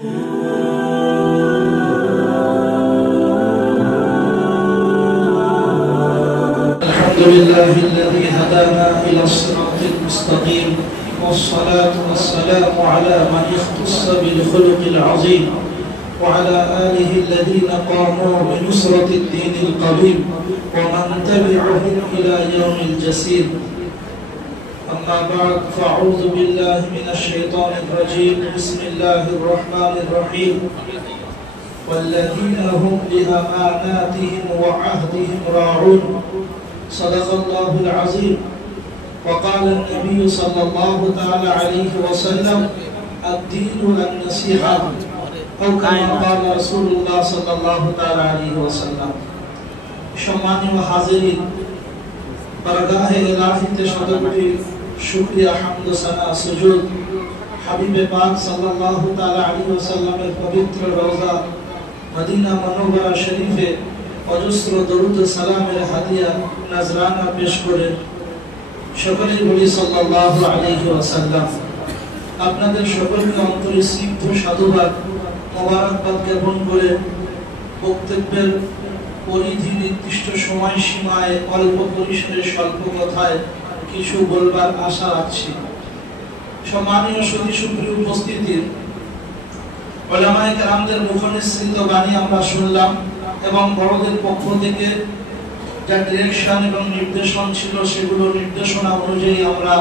الحمد لله الذي هدانا إلى الصراط المستقيم والصلاة والسلام على من اختص بالخلق العظيم وعلى آله الذين قاموا بنصرة الدين القويم ومن تبعهم إلى يوم الجسير. أما بعد فأعوذ بالله من الشيطان الرجيم. بسم الله الرحمن الرحيم. والذين هم لأماناتهم وعهدهم راعون. صدق الله العظيم. وقال النبي صلى الله تعالى عليه وسلم الدين النصيحة أو كما قال رسول الله صلى الله تعالى عليه وسلم. সম্মানিত হাজিরিন, বারগাহে ইলাহিতে শতকোটি শুকরিয়া, হামদ, সানা, সুজুদ হাবিবে পাক সাল্লাল্লাহু তাআলা আলাইহি ওয়াসাল্লামের পবিত্র রওজা মদিনা মুনাওয়ারা শরীফে অজস্র দরুদ সালামের হাদিয়া নজরানা পেশ করে সকলেই বলি সাল্লাল্লাহু আলাইহি ওয়াসাল্লাম। আপনাদের সকলকে অন্তরে সিদ্ধ সাধুবাদ মোবারকবাদ জ্ঞাপন করে বক্তব্যের পরিধি নির্দিষ্ট সময়সীমায় অল্প পরিসরে স্বল্প কথায় কিছু বলবার আশা রাখছি। সম্মানীয় সতী সুপ্রিয় উপস্থিতি, উলামায়ে কেরামদের মুখনিসৃত বাণী আমরা শুনলাম এবং বড়দের পক্ষ থেকে যা ডিরেকশন এবং নির্দেশন ছিল সেগুলো নির্দেশনা অনুযায়ী আমরা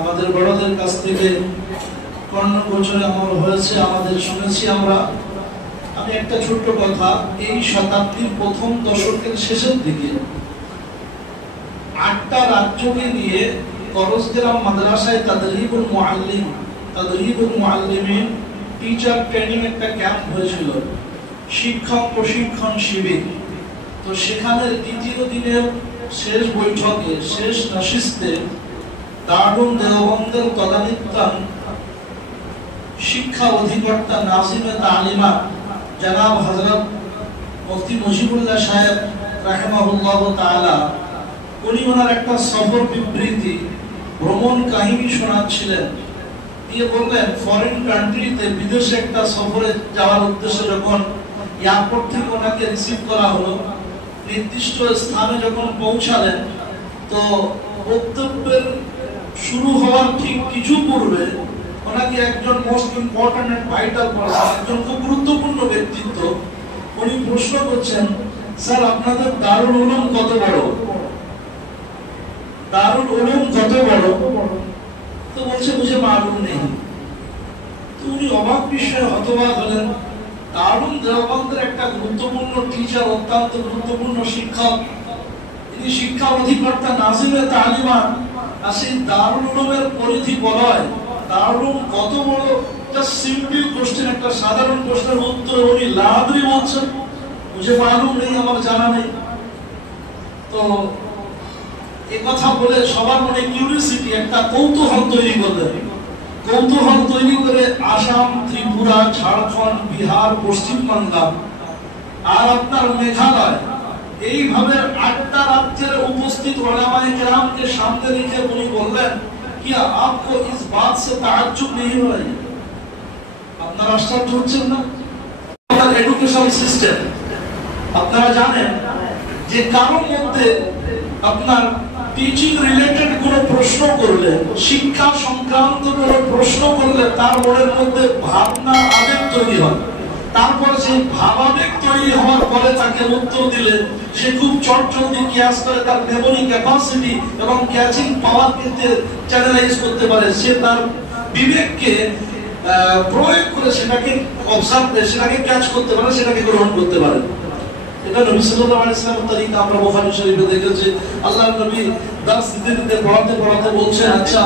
আমাদের বড়দের কাছ থেকে কর্ণগোচরে আমল হয়েছে, আমাদের শুনেছি আমরা। আমি একটা ছোট্ট কথা, এই শতাব্দীর প্রথম দশকের শেষের দিকে 8টা রাজ্যকে নিয়ে করজগ্রাম মাদ্রাসায় তাদরিবুল মুআল্লিমিন টিচার ট্রেনিং একটা ক্যাম্প হয়েছিল, শিক্ষক প্রশিক্ষণ শিবির। তো সেখানে দ্বিতীয় দিনের শেষ বৈঠকে, শেষ নশিস্তে দারুল দেওবন্দের তদানীন্তন শিক্ষা অধিকর্তা নাজিমে তালিমাত জনাব হযরত মুফতি মুজিবুল্লাহ সাহেব রাহিমাহুল্লাহ তাআলা, উনি ওনার একটা সফর বিবৃতি ভ্রমণ কাহিনী শোনাচ্ছিলেন। দিয়ে বললেন ফরেন কান্ট্রিতে, বিদেশে একটা সফরে যাওয়ার উদ্দেশ্যে যখন এয়ারপোর্ট থেকে ওনাকে রিসিভ করা হলো, নির্দিষ্ট স্থানে যখন পৌঁছালেন তো বক্তব্যের শুরু হওয়ার ঠিক কিছু পূর্বে ওনাকে একজন most important and vital person, একজন খুব গুরুত্বপূর্ণ ব্যক্তিত্ব, উনি প্রশ্ন করছেন, স্যার আপনাদের দারুল উলুম কত বড়? দারুল উলুম কত বড়? তো বলছে মুঝে মালুম নেই। তো উনি অবাক বিষয়ে হতবাক হলেন। দারুল দেওবন্দের একটা গুরুত্বপূর্ণ টিচার, অত্যন্ত গুরুত্বপূর্ণ শিক্ষক, তিনি শিক্ষা অধিকর্তা নাজিমে তালিমাত, আর সেই দারুল উলুমের পরিধি বলয় দারুল কত বড়? জাস্ট সিম্পল কোশ্চেন, একটা সাধারণ প্রশ্নের উত্তর উনি লাদ্রি বলছেন, মুঝে মালুম নেই, আমার জানা নেই। তো এই কথা বলে সবার মনে কিউরিওসিটি, একটা কৌতূহল তৈরি করলেন। কৌতূহল তৈরি করে আসাম, ত্রিপুরা, ঝাড়খণ্ড, বিহার, পশ্চিমবাংলা আর আপনার মেঘালয়, এইভাবে 8টা রাজ্যের উপস্থিত উলামায়ে কেরামকে সামনে রেখে উনি বললেন, কি আপকো ইস বাত সে তাজ্জুব নেই হো রহি? আপনারা আশ্চর্য হচ্ছেন না? আমাদের এডুকেশন সিস্টেম, আপনারা জানেন যে কারোর মধ্যে আপনার টিচিং রিলেটেড কোনো প্রশ্ন করলে, শিক্ষা সংক্রান্ত কোনো প্রশ্ন করলে তার মনের মধ্যে ভাবনা, আবেগ তৈরি হয়। তারপর সেই ভাবাবেগ তৈরি হওয়ার পরে তাকে উত্তর দিলে সে খুব চটজলদি কিয়াস করে তার মেমোরি ক্যাপাসিটি এবং ক্যাচিং পাওয়ারকে চ্যানেলাইজ করতে পারে। সে তার বিবেককে প্রয়োগ করে সেটাকে অবজার্ভ করে, সেটাকে ক্যাচ করতে পারে, সেটাকে গ্রহণ করতে পারে। এটা নবী সাল্লাল্লাহু আলাইহি ওয়াসাল্লামের তরিকা আমরা বুখারী শরীফে দেখেছি। আল্লাহর নবী দাস দিতে পড়াতে বলছেন, আচ্ছা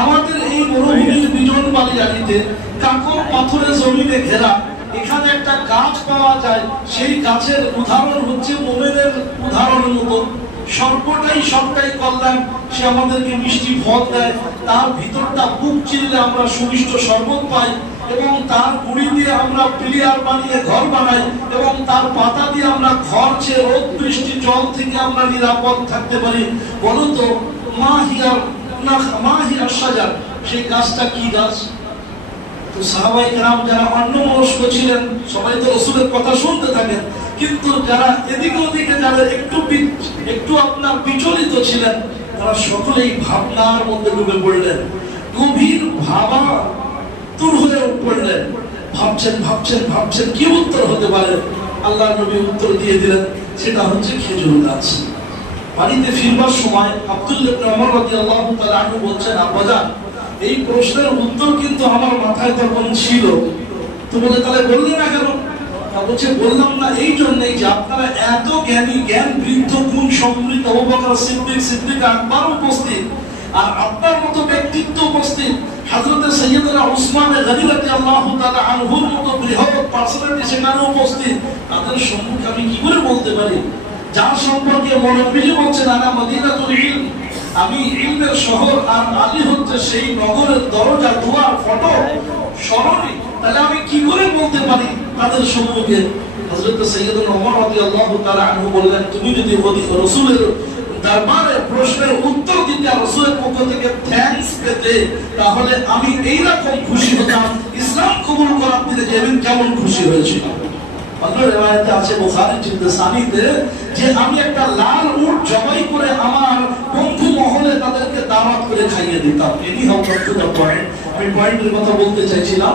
আমাদের এই মরুভূমির বিজন বালিয়ালিতে কাকর পাথরের জমিনে ঘেরা, এখানে একটা গাছ পাওয়া যায়, সেই গাছের উদাহরণ হচ্ছে মুমিনের উদাহরণের মতো। সবটাই কল্যাণ, সে আমাদেরকে মিষ্টি ফল দেয়, তার ভিতরটা বুক চিরলে আমরা সুমিষ্ট শরবত পাই, এবং তার গুড়ি দিয়ে আমরা পিলিয়ার বানিয়ে ঘর বানাই, এবং তার পাতা দিয়ে আমরা ঘর চেয়ে রোদ বৃষ্টি জল থেকে আমরা নিরাপদ থাকতে পারি। বলুন তো মাহিয়ার সাজার, সেই গাছটা কি গাছ? তো সাহাবায়ে কেরাম যারা অন্যমনস্ক ছিলেন সবাই তো রাসূলের কথা শুনতে থাকেন, কিন্তু যারা এদিকে ওদিকে যাদের একটু আপনার বিচলিত ছিলেন তারা সকলেই ভাবনার মধ্যে ডুবে পড়লেন, গভীর ভাবা তুর হয়ে পড়লেন। ভাবছেন কি উত্তর হতে পারে। আল্লাহ নবী উত্তর দিয়ে দিলেন, সেটা হচ্ছে খেজুর গাছ। বাড়িতে ফিরবার সময় আব্দুল্লাহ ইবনে ওমর রাদিয়াল্লাহু তাআলা আনহু বলছেন, আব্বাজান এই প্রশ্নের উত্তর কিন্তু আমার মাথায় তখন ছিল। তো বলে, তাহলে বললেন না কেন? বলছে, বললাম না এই জন্যই যে আপনারা এত জ্ঞানী, জ্ঞান বৃদ্ধ, গুণ সমৃদ্ধ আবু বকর সিদ্দিক আকবর উপস্থিত, আর আপনার মতো ব্যক্তিত্ব উপস্থিত, হযরত সাইয়্যিদুনা উসমান গনি রাদিয়াল্লাহু তাআলা আনহুর মতো বৃহৎ পার্সোনালিটি সেখানে উপস্থিত, তাদের সম্মুখে আমি কি করে বলতে পারি? যার সম্পর্কে মুনব্বিজি বলছেন, আনা মদিনাতুল ইলম, আমি ইলমের শহর, আর আলী হচ্ছে সেই নগরের দরজা, দুয়ার, ফটক, সরণি, তাহলে আমি কি করে বলতে পারি তাদের সম্মুখে? হযরত সাইয়্যিদুনা ওমর রাদিয়াল্লাহু তাআলা আনহু বললেন, তুমি যদি রাসূলের দরবারে প্রশ্নের উত্তর দিতে, রাসূলের পক্ষ থেকে থ্যাঙ্কস পেতে, তাহলে আমি এইরকম খুশি হতাম ইসলাম কবুল করার দিনে যে আমি কেমন খুশি হয়েছিলাম। অন্য রিওয়ায়াতে আছে বুখারী জিলদে যে আমি একটা লাল উট জবাই করে আমার বন্ধু মহলে তাদেরকে দাওয়াত করে খাইয়ে দিতাম। Anyhow come to the point, আমি পয়েন্টের কথা বলতে চাইছিলাম।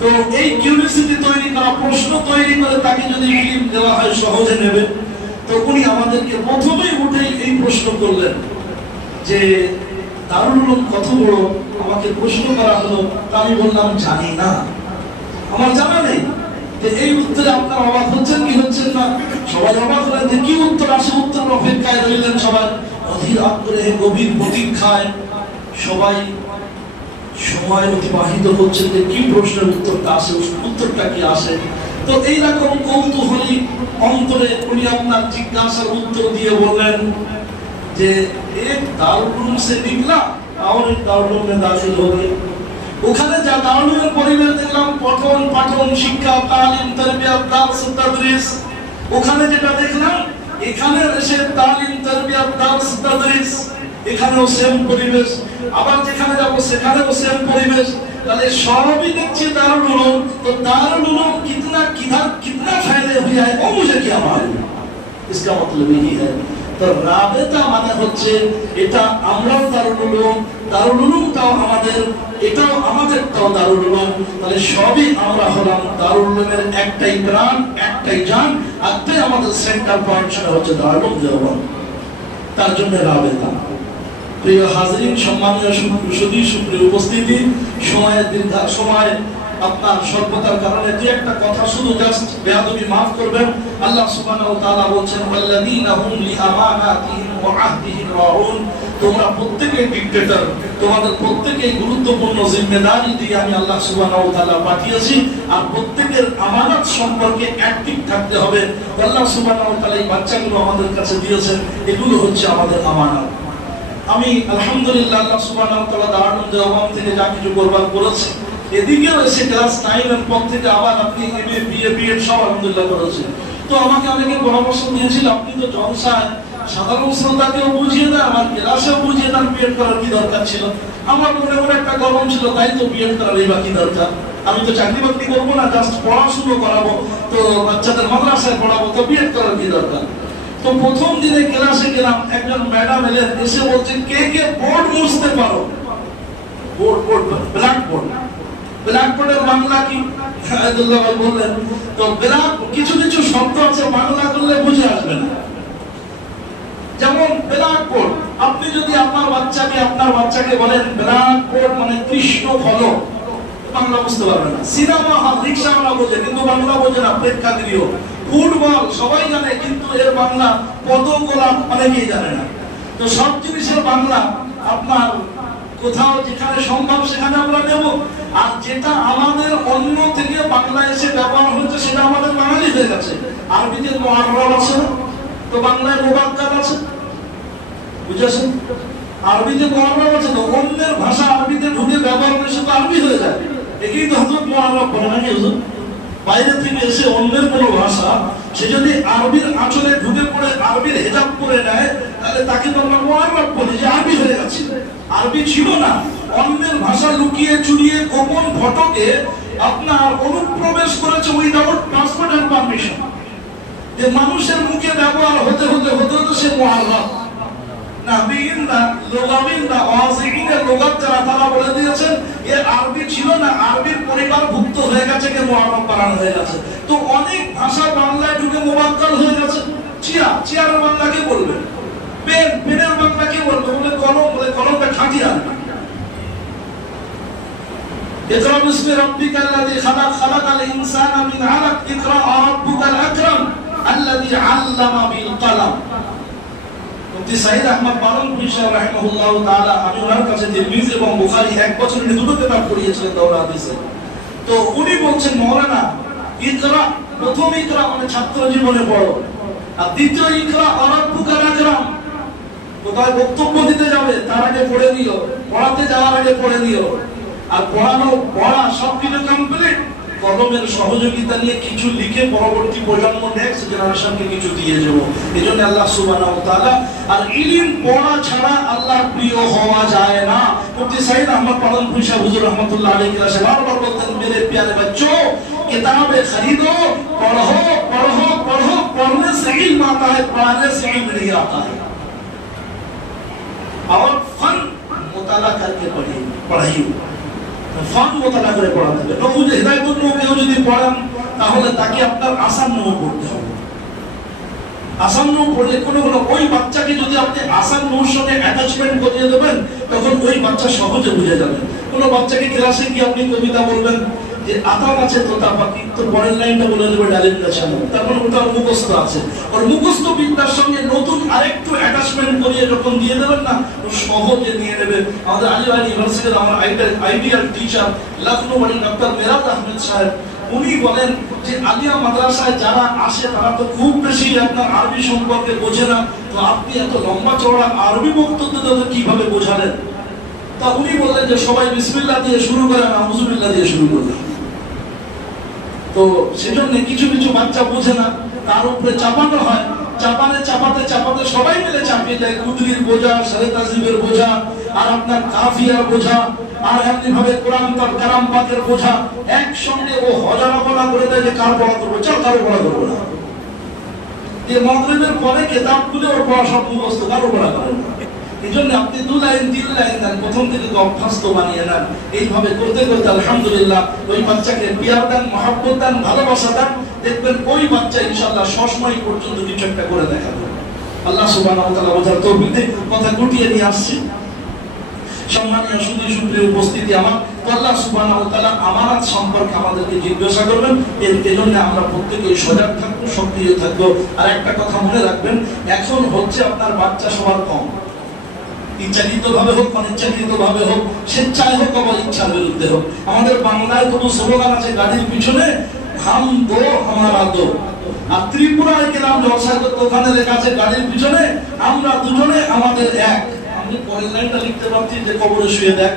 তো এই কিউরিওসিটি তৈরি করা, প্রশ্ন তৈরি করে তাকে যদি ইলম দেওয়া হয় সহজে নেবে, তো উনি আমাদেরকে প্রথমেই উঠেই এই প্রশ্ন করলেন যে দারুল উলুম কত বড়, আমাকে প্রশ্ন করা হলো। তা আমি বললাম, জানি না, আমার জানা নেই। এই উত্তরে আপনারা অবাক হচ্ছেন কি হচ্ছেন না? সবাই অবাক হলেন যে কি উত্তর আসে, উত্তর অপেক্ষায় রইলেন সবাই অধীর আগ্রহে, গভীর প্রতীক্ষায় সবাই সময় অতিবাহিত করছেন যে কি প্রশ্নের উত্তরটা আসে, উত্তরটা কি আসে। তো এইরকম কৌতূহলী অন্তরে উনি আপনার জিজ্ঞাসার উত্তর দিয়ে বললেন যে এক দারুল উলুম সে নিকলা और एक दारुल उलूम में दाखिल हो गए। ওখানে যা দারুল উলুমের পরিবেশ দেখলাম, পঠন পাঠন, শিক্ষা, তালিম, তারবিয়াত, দারস, তাদরিস, ওখানে যেটা দেখলাম এখানে এসে তালিম, তারবিয়াত, দারস, তাদরিস, এখানেও সেম পরিবেশ, আবার যেখানে যাব সেখানেও সেম পরিবেশ। তাহলে সবই দেখছি দারুল উলুম। তো দারুল উলুম कितना फैले हुए हैं वो मुझे क्या मालूम, इसका मतलब यही है। তো রাবেতা মানে হচ্ছে এটা আমরাও দারুল উলুমটাও আমাদের, এটাও আমাদেরটাও দারুল উলুম। তাহলে সবই আমরা হলাম দারুল উলুমের একটাই প্রাণ, একটাই জান, একটাই আমাদের সেন্টার পয়েন্ট, সেটা হচ্ছে দারুল উলুম দেওবন্দ। তার জন্য রাবেতা। প্রিয় হাজরিন, সম্মানীয় সুপ্রিয় উপস্থিতি, সময় আপনার স্বল্পতার কারণে যে একটা কথা শুধু জাস্ট বেয়াদবি মাফ করবেন। আল্লাহ সুবহানাহু ওয়া তাআলা বলছেন, ওয়াল্লাযীনা হুম লিআমানাতিহিম ওয়া আহদিহিম রাউন, তোমরা প্রত্যেকেই ডিক্টেটর, তোমাদের প্রত্যেকেই গুরুত্বপূর্ণ জিম্মেদারি দিয়ে আমি আল্লাহ সুবহানাহু ওয়া তাআলা পাঠিয়েছি, আর প্রত্যেকের আমানত সম্পর্কে অ্যাক্টিভ থাকতে হবে। আল্লাহ সুবহানাহু ওয়া তাআলা এই বাচ্চাগুলো আমাদের কাছে দিয়েছেন, এগুলো হচ্ছে আমাদের আমানত। আমি আলহামদুলিল্লাহ আল্লাহ সুবহানাহু ওয়া তাআলা দারুল দেওবন্দ থেকে যা কিছু করবার করেছে, এদিকেও এসে ক্লাস 9 এর পর থেকে আবার আপনি এমএ বিএ বিএড সব আলহামদুলিল্লাহ করেছেন। তো আমাকে অনেকে পরামর্শ দিয়েছিল, আপনি তো জলসায় সাধারণ শ্রোতাকেও বুঝিয়ে দেন, আমার ক্লাসেও বুঝিয়ে দেন, বিএড করার কি দরকার ছিল? আমার মনে মনে একটা গরম ছিল, তাই তো বিএড করার এই বাকি দরকার। আমি তো চাকরি বাকরি করবো না, জাস্ট পড়াশুনো করাবো, তো বাচ্চাদের মাদ্রাসায় পড়াবো, তো বিএড করার কি দরকার? তো প্রথম দিনে ক্লাসে গেলাম, একজন ম্যাডাম এলেন, এসে বলছে, কে কে বোর্ড মুছতে পারো? বোর্ড ব্ল্যাকবোর্ডের বাংলা কি? আব্দুল্লাহ ভাই বললেন, তো কিছু কিছু শব্দ আছে বাংলা করলে বুঝে আসবে না। যেমন ব্ল্যাকবোর্ড, আপনি যদি আপনার বাচ্চাকে বলেন ব্ল্যাকবোর্ড মানে কৃষ্ণ ফলক, বাংলা বুঝতে পারবে না। সিনেমা হল, রিক্সা আমরা বোঝে, কিন্তু বাংলা বোঝে না। প্রেক্ষাগৃহ, ফুটবল সবাই জানে, কিন্তু এর বাংলা পদকলা অনেকেই জানে না। তো সব জিনিসের বাংলা আপনার কোথাও যেখানে সম্ভব সেখানে আমরা নেব, আর যেটা আমাদের অন্য থেকে বাংলা এসে ব্যবহার হচ্ছে সেটা আমাদের বাঙালিদের কাছে। আরবিতে মুআররাব আছে, তো বাংলায় মুবাদ্দাল আছে, বুঝেছেন? আরবিতে মুআররাব আছে, তো অন্যের ভাষা আরবিতে ঢুকে ব্যবহার করে সেটা আরবি হয়ে যায়। একেই তো হযরত মুআররাব বলে নাকি হুজুর? বাইরে থেকে এসে অন্যের কোনো ভাষা সে যদি আরবির আঁচলে ঢুকে পড়ে আরবির হেজাব করে নেয়, তাহলে তাকে তো আমরা মুআররাব বলি, যে আরবি হয়ে গেছে। আরবি ছিল না, অন্যের ভাষা লুকিয়ে চুরিয়ে গোপন ফটকে আপনার অনুপ্রবেশ করেছে উইদাউট পাসপোর্ট এন্ড পারমিশন, যে মানুষের মুখে ব্যবহার হতে হতে হতে হতে সে মুআররাফ নাবিয়িন না লুগাবিন না ওয়াজিইনের লুগাত যারা তারা বলে দিয়েছেন এ আরবি ছিল না, আরবির পরিবারভুক্ত হয়ে গেছে, কে মুআররাফ বানানো হয়ে গেছে। তো অনেক ভাষা বাংলায় ঢুকে মুবাক্কাল হয়ে গেছে। চেয়ারের বাংলা কি বলবে, পেনের বাংলা কি বলবে, বলে কলম, বলে কলমটা খাঁটি আনবে। ইকরা বিসমি রাব্বিকাল্লাযী খালাক, খালাকাল ইনসানা মিন আলাক, ইকরা রাব্বুকাল আকরাম আল্লাযী আল্লামা বিল কলম। মুফতি সাইদ আহমদ বারনপুরি সাহেব রাহিমাহুল্লাহ তাআলা, আমি ওনার কাছে তিরমিজি এবং বুখারী এক বছর উনি দুটো কিতাব পড়িয়েছিলেন দাওরা হাদিসে। তো উনি বলছেন মাওলানা ইকরা, প্রথম ইকরা মানে ছাত্র জীবনে পড়ো, আর দ্বিতীয় ইকরা রাব্বুকাল আকরাম কোথায় বক্তব্য দিতে যাবে তার আগে পড়ে দিও, পড়াতে যাওয়ার আগে পড়ে দিও। আর পড়া সবকিছু কমপ্লিট, কলমের সহযোগিতা নিয়ে কিছু লিখে পরবর্তী প্রজন্ম নেক্সট জেনারেশনকে কিছু দিয়ে যাব। এজন্য আল্লাহ সুবহানাহু ওয়া তাআলা, আর ইলম পড়া ছাড়া আল্লাহর প্রিয় হওয়া যায় না। মুফতি সাইদ আহমদ পালনপুরি সাহেব হুজুর রাহমাতুল্লাহ আলাইহি বারবার বলতেন, মেরে প্যারে बच्चों किताबें खरीदो, पढ़ो पढ़ो पढ़ो, पढ़ने से इल्म आता है, पढ़ाने से इल्म नहीं आता है। और फन मुताला करके पढ़ाइए, ফান মোতালা করে পড়াতে হবে। নবুজে হিদায়াতুন নূর কেউ যদি পড়ান তাহলে তাকে আপনার আসান নূর পড়তে হবে। আসান নূর পড়লে কোনো ওই বাচ্চাকে যদি আপনি আসান নূর সঙ্গে অ্যাটাচমেন্ট করিয়ে দেবেন তখন ওই বাচ্চা সহজে বুঝে যাবে। কোনো বাচ্চাকে ক্লাসে গিয়ে আপনি কবিতা বলবেন যে আতা গাছে তোতা পাখি, তো পরের লাইনটা বলে দেবে ডালিম গাছে, তারপর ওটা মুখস্থ আছে, ওর মুখস্থ বিদ্যার সঙ্গে নতুন আরেকটু অ্যাটাচমেন্ট করিয়ে যখন দিয়ে দেবেন না ও সহজে নিয়ে নেবে। আমাদের আলিগড় ইউনিভার্সিটির আমার আইডিয়াল টিচার লখনৌ বাড়ি ডক্টর মেরাজ আহমেদ সাহেব, উনি বলেন যে আলিয়া মাদ্রাসায় যারা আসে তারা তো খুব বেশি আপনার আরবি সম্পর্কে বোঝে না, তো আপনি এত লম্বা চওড়া আরবি বক্তব্য তাদের কিভাবে বোঝালেন? তা উনি বললেন যে সবাই বিসমিল্লাহ দিয়ে শুরু করে, নাউযুবিল্লাহ দিয়ে শুরু করবে। তো সেজন্য কিছু কিছু বাচ্চা বোঝে না, তার উপরে চাপানো হয়, চাপাতে চাপাতে সবাই মিলে চাপিয়ে দেয়। কুদরির বোঝা, সারে তাজিবের বোঝা, আর আপনার কাফিয়ার বোঝা, আর এমনি ভাবে কোরআন তার কালাম পাকের বোঝা একসঙ্গে ও হজারাপনা করে দেয় যে কার পড়া করবো, চল কারো পড়া করবো না। এই মাগরিবের পরে কিতাব খুলে ওর পড়া সব মুখস্থ, কারো পড়া করবো না। এই জন্য আপনি 2 লাইন 3 লাইন দেন, প্রথম থেকে অভ্যস্ত বানিয়ে নেন। এইভাবে করতে করতে আলহামদুলিল্লাহ ওই বাচ্চাকে পিয়ার দেন, মহব্বত দেন, ভালোবাসা দেন, দেখবেন ওই বাচ্চা ইনশাআল্লাহ সবসময় পর্যন্ত কিছু একটা করে দেখাবে। আল্লাহ সুবহানাহু ওয়া তাআলা বোঝার তৌফিক দেন। কথা গুটিয়ে নিয়ে আসছি, সম্মানীয় সুধী উপস্থিতি আমার, আল্লাহ সুবহানাহু ওয়া তাআলা আমানত সম্পর্কে আমাদেরকে জিজ্ঞাসা করবেন। এর জন্য আমরা প্রত্যেকেই সজাগ থাকবো, সক্রিয় থাকবো। আর একটা কথা মনে রাখবেন, এখন হচ্ছে আপনার বাচ্চা সবার কম, ইচ্ছাকৃত ভাবে হোক অনিচ্ছাকৃত ভাবে হোক, স্বেচ্ছায় হোক অথবা ইচ্ছার বিরুদ্ধে হোক। আমাদের বাংলায় কোনো স্লোগান আছে গাড়ির পিছনে হাম দো হামারা দো, আর ত্রিপুরায় গেলাম জলসায় তো ওখানে লেখা আছে গাড়ির পিছনে আমরা দুজনে আমাদের এক। আমি পরের লাইনটা লিখতে পারছি যে কবরে শুয়ে দেখ,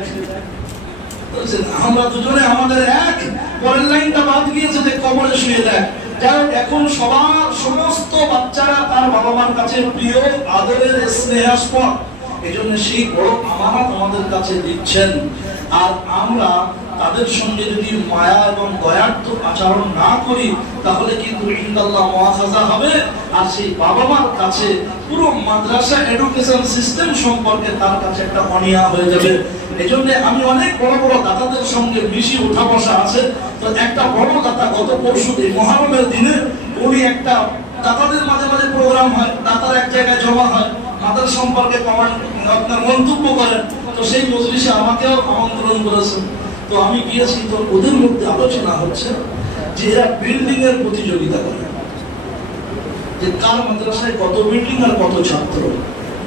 আমরা দুজনে আমাদের এক, পরের লাইনটা বাদ গিয়েছে যে কবরে শুয়ে দেখ। যাই হোক, এখন সবার সমস্ত বাচ্চারা তার বাবা মার কাছে প্রিয়, আদরের, স্নেহাস্পদ। এজন্য সেই বড় আমানত আমাদের কাছে দিচ্ছেন। আর আমরা তাদের সঙ্গে যদি মায়া এবং দয়ার্থ আচরণ না করি তাহলে কিন্তু ইনশাআল্লাহ মুআখাযা হবে। আর সেই বাবা মার কাছে পুরো মাদ্রাসা এডুকেশন সিস্টেম সম্পর্কে তার কাছে একটা অনিয়া হয়ে যাবে। এজন্য আমি অনেক বড় বড় দাতাদের সঙ্গে বেশি উঠা বসা আছে। তো একটা বড় দাতা গত পরশুদিন মুহররমের দিনে উনি একটা দাতাদের মাঝে মাঝে প্রোগ্রাম হয়, দাতার এক জায়গায় জমা হয়, তাদের সম্পর্কে আপনার মন্তব্য করেন। তো সেই মজলিসে আমাকেও আমন্ত্রণ করেছেন। তো আমি গিয়েছি, তো ওদের মধ্যে আলোচনা হচ্ছে যে এরা বিল্ডিং এর প্রতিযোগিতা করে, যে কার মাদ্রাসায় কত বিল্ডিং আর কত ছাত্র।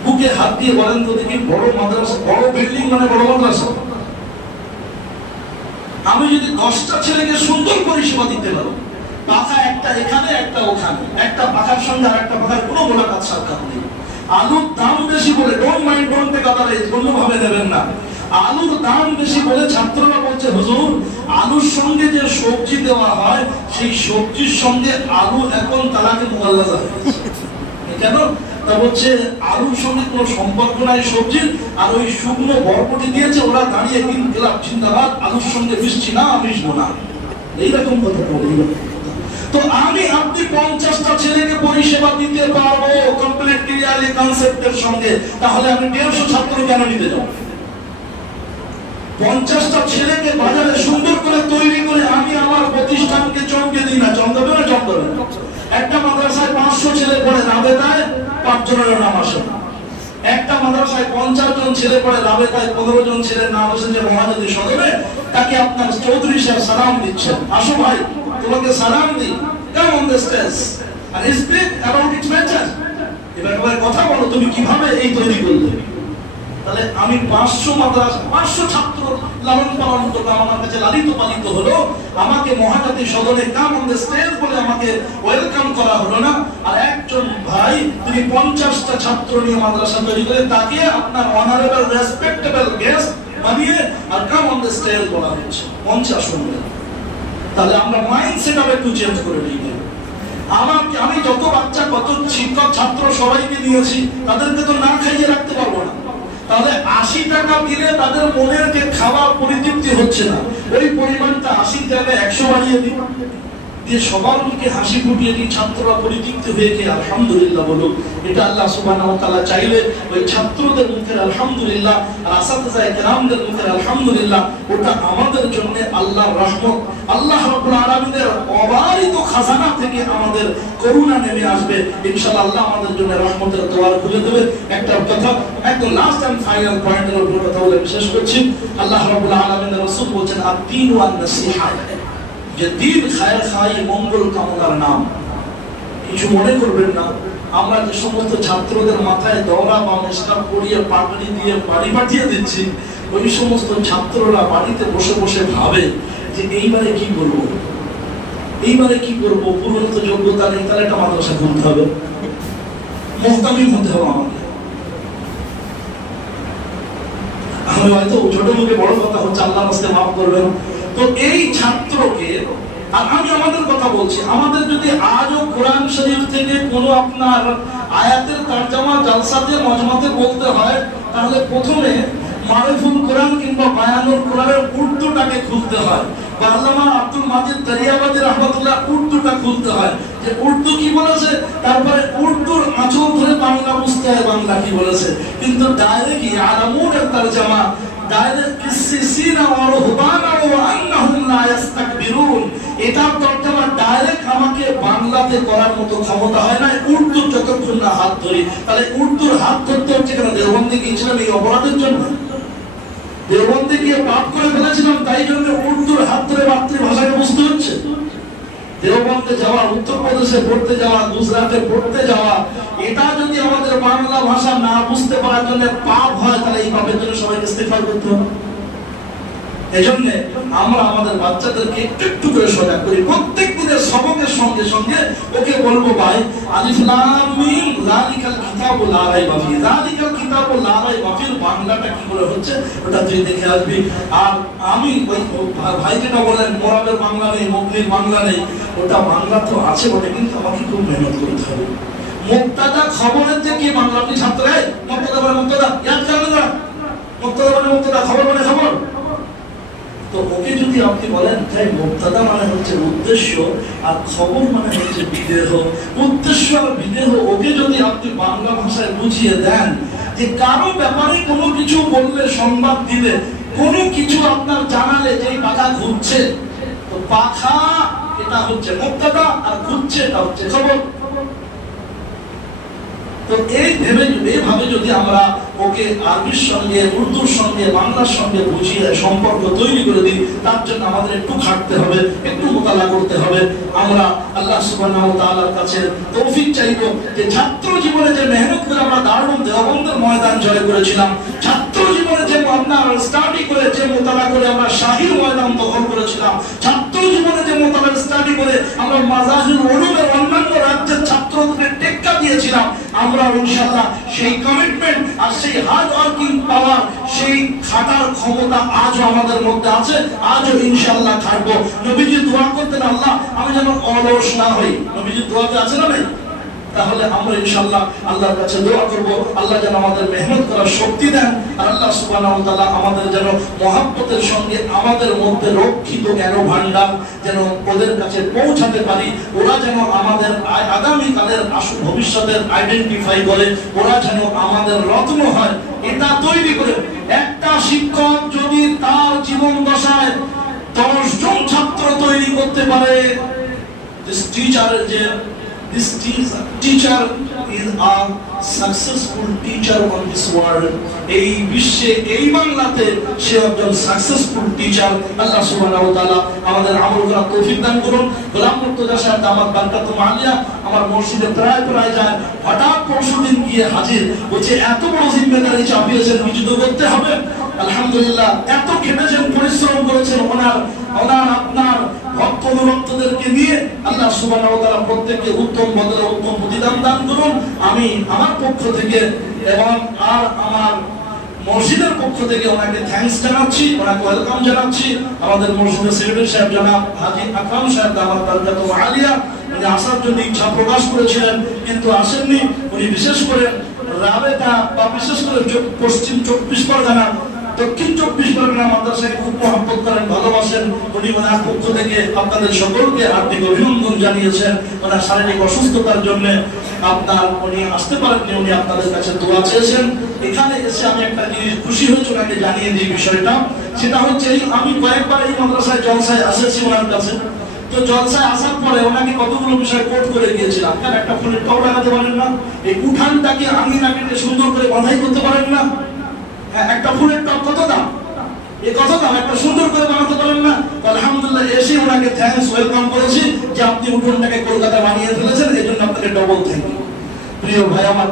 বুকে হাত দিয়ে বলেন তো দেখি, বড় মাদ্রাসা, বড় বিল্ডিং মানে বড় মাদ্রাসা। আমি যদি 10টা ছেলেকে সুন্দর পরিষেবা দিতে পারো, পাখা একটা এখানে একটা ওখানে, একটা পাখার সঙ্গে আর একটা পাখার কোনো মোলাকাত সাক্ষাৎ নেই। আলুর দাম বেশি বলে, don't mind, don't take otherwise, কোনোভাবে নেবেন না। আলুর দাম বেশি বলে ছাত্ররা বলছে হুজুর আলুর সঙ্গে যে সবজি দেওয়া হয় সেই সবজির সঙ্গে আলু এখন তালাকে মুগাল্লাযা হয়ে গেছে। কেন? তা বলছে আলুর সঙ্গে কোনো সম্পর্ক নাই সবজির, আর ওই শুকনো বরবটি দিয়েছে, ওরা দাঁড়িয়ে ইনকিলাব জিন্দাবাদ, আলুর সঙ্গে মিশছি না, মিশবো না। এইরকম কথা বলে। তো আমি আপনি 50টা ছেলেকে পরিষেবা দিতে পারবো কমপ্লিট ক্লিয়ারলি কনসেপ্টের সঙ্গে, তাহলে আমি 150 ছাত্র কেন নিতে যাব? 50টা ছেলেকে বাজারে সুন্দর করে তৈরি করে আমি আমার প্রতিষ্ঠানকে চমকে দিই না, চমকাবে না? চমকাবে না। একটা মাদ্রাসায় 500 ছেলে পড়ে, রাবেতায় 5 জনের নাম আসে। একটা মাদ্রাসায় 50 জন ছেলে পড়ে, রাবেতায় 15 জন ছেলের নাম এসেছে মহানদী সদরে, তাকে আপনার চৌধুরী সাহেব সালাম দিচ্ছেন, আসো ভাই তোমাকে সালাম দিই, come on the stage and speak about its matter। এবার কথা বলো তুমি কিভাবে এই তৈরি করলে। তাহলে আমি 500 মাদ্রাসা 500 ছাত্র লালন পালন করলাম, আমার কাছে লালিত পালিত হলো, আমাকে মহাজাতি সদনে কাম অন দ্য স্টেজ বলে আমাকে ওয়েলকাম করা হলো না। আর একজন ভাই তিনি 50টা ছাত্র নিয়ে মাদ্রাসা তৈরি করে তাকে আপনার অনারেবল রেসপেক্টেবল গেস্ট বানিয়ে আর কাম অন দ্য স্টেজ বলা হচ্ছে 50 জন। তাহলে আমরা মাইন্ডসেট একটু চেঞ্জ করে নিই। আমি যত বাচ্চা কত শিক্ষক ছাত্র সবাইকে নিয়েছি, তাদেরকে তো না খাইয়ে রাখতে পারবো না। তাহলে 80 টাকা দিলে তাদের মনের যে খাবার পরিতৃপ্তি হচ্ছে না, ওই পরিমাণটা 80 জায়গায় 100 বাড়িয়ে দিই, দিয়ে সবার মুখে হাসি ফুটিয়ে দিই, ছাত্ররা পরিতৃপ্তি হয়ে গিয়ে আলহামদুলিল্লাহ বলুক। এটা আল্লাহ সুবহানাহু ওয়া তাআলা চাইলে ওই ছাত্রদের মুখের আলহামদুলিল্লাহ আর আসাতিজায়ে কেরামদের মুখের আলহামদুলিল্লাহ, ওটা আমাদের জন্য আল্লাহর রহমত, আল্লাহ রাব্বুল আলামিনের অবারিত খাজানা থেকে আমাদের করুণা নেমে আসবে ইনশাআল্লাহ। আল্লাহ আমাদের জন্য রহমতের দুয়ার খুলে দেবে। একটা কথা একদম লাস্ট এন্ড ফাইনাল পয়েন্টের উপর কথা বলে শেষ করছি। আল্লাহ রাব্বুল আলামিনের রাসূল বলেছেন আদ-দীন ওয়ান নাসিহা, যে দিন খায়ের খাই মঙ্গল কামনার নাম। কিছু মনে করবেন না, আমরা যে সমস্ত ছাত্রদের মাথায় দৌড়া বা মেশকাপ পরিয়ে পাগড়ি দিয়ে বাড়ি পাঠিয়ে দিচ্ছি, ওই সমস্ত ছাত্ররা বাড়িতে বসে বসে ভাবে যে এইবারে কি করবো, এইবারে কি করবো, পুরনো তো যোগ্যতা নেই, তাহলে একটা মাদ্রাসা খুলতে হবে, মুহতামিম হতে হবে আমাকে। আমি হয়তো ছোট মুখে বড় কথা হচ্ছে, আল্লাহ রাস্তায় মাফ করবেন। তো এই ছাত্রকে, আর আমি আমাদের কথা বলছি, আমাদের যদি আজও কোরআন শরীফ থেকে কোনো আপনার আয়াতের তরজমা জালসাতে মজমাতে বলতে হয়, তাহলে প্রথমে মারিফুল কোরআন কিংবা বায়ানুল কোরআনের উর্দুটাকে খুলতে হয়, বা আল্লামা আব্দুল মাজিদ দরিয়াবাদী রাহমাতুল্লাহ উর্দুটা খুলতে হয়, যে উর্দু কি বলেছে, তারপরে উর্দুর আঁচল ধরে বাংলা বুঝতে হয় বাংলা কি বলেছে। কিন্তু ডাইরেক্ট ইয়ালামুনের তরজমা, ডাইরেক্ট কিসসিনা ওয়া রুহবানা ওয়া আন্নাহুম লা ইস্তাকবিরুন, এটার তরজমা ডাইরেক্ট আমাকে বাংলাতে করার মতো ক্ষমতা হয় না উর্দু যতক্ষণ না হাত ধরি। তাহলে উর্দুর হাত ধরতে হচ্ছে কেন? দেওবন্দে গিয়েছিলাম এই অপরাধের জন্য, দেওবন্দে গিয়ে পাপ করে ফেলেছিলাম, তাই জন্য উর্দুর হাত ধরে মাতৃভাষাকে বুঝতে হচ্ছে। দেওবন্দে যাওয়া, উত্তরপ্রদেশে পড়তে যাওয়া, গুজরাটে পড়তে যাওয়া, এটা যদি আমাদের বাংলা ভাষা না বুঝতে পারার জন্য পাপ হয়, তাহলে এই পাপের জন্য সবাইকে ইস্তেগফার করতে হবে। এজন্য আমরা আমাদের বাচ্চাদেরকে একটু একটু করে সজাগ করি। প্রত্যেক দিনের সবকের সঙ্গে সঙ্গে ওকে বলবো, ভাই আলিফ লাম মিম যালিকাল কিতাবু লা রাইবা ফি, যালিকাল কিতাবু লা রাইবা ফির বাংলাটা কি করে হচ্ছে ওটা তুই দেখে আসবি। আর আমি ওই ভাই যেটা বলেন মোরাবের বাংলা নেই, মুগলির বাংলা নেই, ওটা বাংলা তো আছে বটে, কিন্তু আমাকে খুব মেহনত করতে হবে। মুক্তাদা খবরের যে কি বাংলা, আপনি ছাত্র মুক্তাদা মানে মুক্তাদা ইয়াদ করেন না, মুক্তাদা মানে মুক্তাদা, খবর মানে খবর। তো ওকে যদি আপনি বলেন তাই মুক্তাদা মানে হচ্ছে উদ্দেশ্য আর খবর মানে হচ্ছে বিদেহ, উদ্দেশ্য আর বিদেহ, ওকে যদি আপনি বাংলা ভাষায় বুঝিয়ে দেন যে কারো ব্যাপারে কোনো কিছু বললে, সংবাদ দিলে, কোনো কিছু আপনার জানালে যে পাখা ঘুরছে, তো পাখা এটা হচ্ছে মুক্তাদা আর ঘুরছে এটা হচ্ছে খবর। তো এইভাবে যদি আমরা ওকে আরবির সঙ্গে, উর্দুর সঙ্গে, বাংলার সঙ্গে বুঝিয়ে সম্পর্ক তৈরি করে দিই, তার জন্য আমাদের একটু খাটতে হবে, একটু মোতালা করতে হবে। আমরা আল্লাহ সুবহানাহু ওয়া তাআলার কাছে তৌফিক চাইবো যে ছাত্র জীবনে যে মেহনত করে আমরা দারুণ দেওবন্দের ময়দান জয় করেছিলাম, ছাত্র জীবনে যে আপনার স্টাডি করে, যে মোতালা করে আমরা শাহীর ময়দান দখল করেছিলাম, ছাত্র জীবনে যে মোতালা স্টাডি করে আমরা মাজাহিল উলুমের অন্যান্য রাজ্যের ছাত্রদের টেক্কা দিয়েছিলাম, আমরা ইনশাআল্লাহ সেই কমিটমেন্ট আর সেই হার্ড ওয়ার্কিং পাওয়ার, সেই খাটার ক্ষমতা আজও আমাদের মধ্যে আছে, আজও ইনশাআল্লাহ খাটবো। নবীজি দোয়া করতেন, আল্লাহ আমি যেন অলস না হই, নবীজি দোয়াতে আছে না নাই? তাহলে আমরা ইনশাআল্লাহ আল্লাহর কাছে দোয়া করব আল্লাহ যেন আমাদের মেহনত করার শক্তি দেন, আর আল্লাহ সুবহানাহু ওয়া তাআলা আমাদের যেন মহব্বতের সঙ্গে আমাদের মধ্যে রক্ষিত জ্ঞান ভান্ডার যেন ওদের কাছে পৌঁছাতে পারি, ওরা যেন আমাদের আগামী কালের ভবিষ্যতের আইডেন্টিফাই করে, ওরা যেন আমাদের রত্ন হয়, এটা তৈরি করে। একটা শিক্ষক যদি তার জীবন দশায় 10 জন ছাত্র তৈরি করতে পারে, this teacher is a successful teacher on this world. এই বিশ্বে এই বাংলাতে সে একজন সাকসেসফুল টিচার। আল্লাহ সুবহানাহু ওয়া তাআলা আমাদের আমল করার তৌফিক দান করুন। গোলাম মুর্তজা সাহেব দামাত বারাকাতুহু আলিয়া আমার মসজিদে প্রায় যায়, হঠাৎ পরশুদিন গিয়ে হাজির, বলছে এত বড় জিম্মেদারি চাপিয়েছেন, কিছু তো করতে হবে। আলহামদুলিল্লাহ, এত খেটেছেন, পরিশ্রম করেছেন, ওনার আপনার ভক্ত অনুভক্তদেরকে নিয়ে আল্লাহ সুবহানাহু ওয়া তাআলা প্রত্যেককে উত্তম বদলে উত্তম প্রতিদান দান করুন। আমি আমার পক্ষ থেকে এবং আর আমার মসজিদের পক্ষ থেকে ওনাকে থ্যাঙ্কস জানাচ্ছি, ওনাকে ওয়েলকাম জানাচ্ছি। আমাদের মসজিদের সেক্রেটারি সাহেব জনাব হাজী আকরাম সাহেব দামাত বারাকাতুহু আলিয়া, উনি আসার জন্য ইচ্ছা প্রকাশ করেছিলেন কিন্তু আসেননি। উনি বিশেষ করে রাবেতা বা বিশেষ করে পশ্চিম 24 পরগনা, দক্ষিণ 24 পরগনা মাদ্রাসায় খুব মহব্বত করেন, ভালোবাসেন। উনি ওনার পক্ষ থেকে আপনাদের সকলকে হার্দিক অভিনন্দন জানিয়েছেন। ওনার শারীরিক অসুস্থতার জন্য উনি আসতে পারেননি, উনি আপনাদের কাছে দোয়া চেয়েছেন। এখানে এসে আমি একটা জিনিস খুশি হয়েছি ওনাকে জানিয়ে দিই বিষয়টা, সেটা হচ্ছে আমি কয়েকবার এই মাদ্রাসায় জলসায় এসেছি ওনার কাছে। তো জলসায় আসার পরে ওনাকে কতগুলো বিষয় কোট করে গিয়েছিলাম। কেন একটা ফুলের টব লাগাতে পারেন না? এই উঠানটাকে আঙিনাকে সুন্দর করে বাঁধাই করতে পারেন না? একটা ফুলের টব কত দাম? এই কত দাম? একটা সুন্দর করে বানাতে পারেন না? আলহামদুলিল্লাহ, এসে ওনাকে থ্যাঙ্কস ওয়েলকাম করেছি যে আপনি উঠোনটাকে কলকাতা বানিয়ে ফেলেছেন, এই জন্য আপনাকে ডবল থ্যাঙ্ক ইউ। প্রিয় ভাই আমার,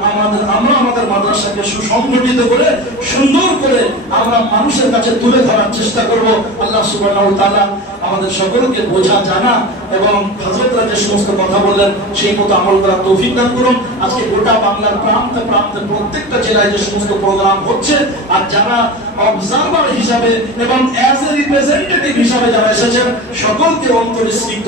আমরা আমাদের মাদ্রাসাকে সুসংগঠিত করে সুন্দর করে আমরা মানুষের কাছে তুলে ধরার চেষ্টা করব। আল্লাহ সুবহানাহু ওয়া তাআলা আমাদের সকলকে বোঝা জানা এবং হযরতরা যে সমস্ত কথা বললেন সেই মতো আমল করার তৌফিক দান করুন। আজকে গোটা বাংলার প্রান্তে প্রান্তে প্রত্যেকটা জেলায় যে সমস্ত প্রোগ্রাম হচ্ছে, আর যারা অবজারভার হিসাবে এবং অ্যাজ এ রিপ্রেজেন্টেটিভ হিসাবে যারা এসেছেন সকলকে অন্তরে স্নিগ্ধ